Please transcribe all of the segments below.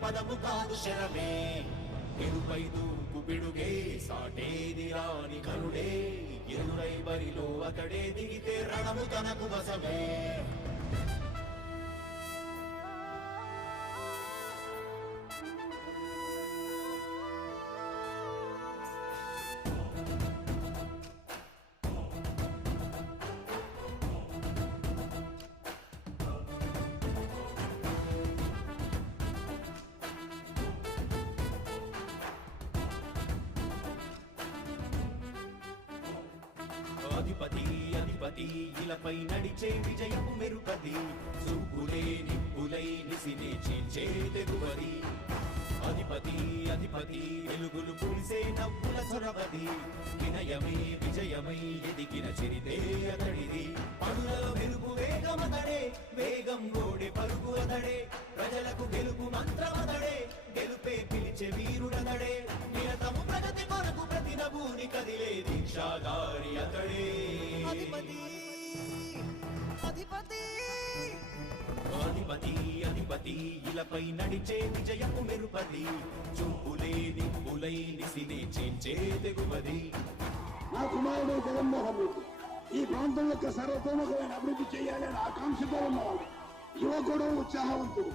పదము కాదు శరమే ఎరుపై దూకు పిడుగే సాటేది రాని కరుడే ఎదురై బరిలో అతడే దిగితే రణము తనకు వసమే అధిపతి అధిపతి ఇలపై నడిచే విజయము మెరుపది చూపులే నిప్పులై నిసినే చీల్చే తెగువది అధిపతి అధిపతి వెలుగులు పులిసే నవ్వుల చొరవది వినయమై విజయమై ఎదిగిన చరితే అతడిది పనులలో మెరుగు వేగమతడే వేగం గోడే పరుగు అతడే ప్రజలకు గెలుపు మంత్రమతడే గెలుపే పిలిచే వీరుడతడే నిరతము ప్రగతి కొరకు ప్రతి నభూని కదిలే దీక్షాగారి అతడే అధిపతి అధిపతి అధిపతి అధిపతి ఇలపై నడిచే విజయము మెరుపది చూపులే నిప్పులై నిసినే చేంచే తెగువది నా కుమారుడు జగన్మోహన్ రెడ్డి ఈ ప్రాంతం యొక్క సర్వతోముఖమైన అభివృద్ధి చేయాలని ఆకాంక్షతో ఉన్నవాడు యువకుడు ఉత్సాహవంతుడు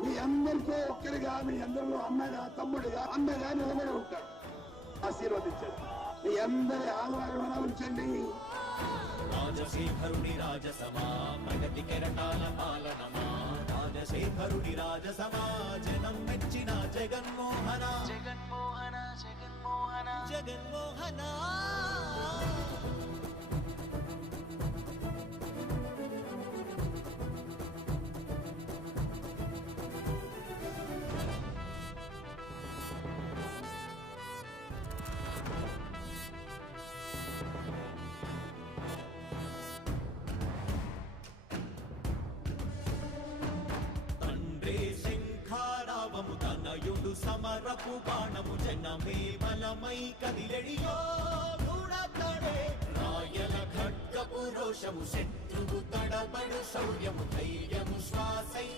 మీ అందరితో ఒక్కరిగా మీ అందరిలో అన్నగా తమ్ముడిగా అన్నగా నిలబడి ఉంటాడు ఆశీర్వదించండి మీ అందరి ఆదరణ ఉంచండి రాజశేఖరుడి రాజసమా ప్రగతి కెరటాల పాలనమా రాజశేఖరుడి రాజసమా జనం మెచ్చిన జగన్మోహన జగన్మోహన జగన్మోహన జగన్మోహన తనయుడు సమరపు బాణము జనమే బలమై కదిలెడియో దూడతడే రాయల ఖడ్గపు రోషము శత్రువు తడబడు శౌర్యము ధైర్యము శ్వాసై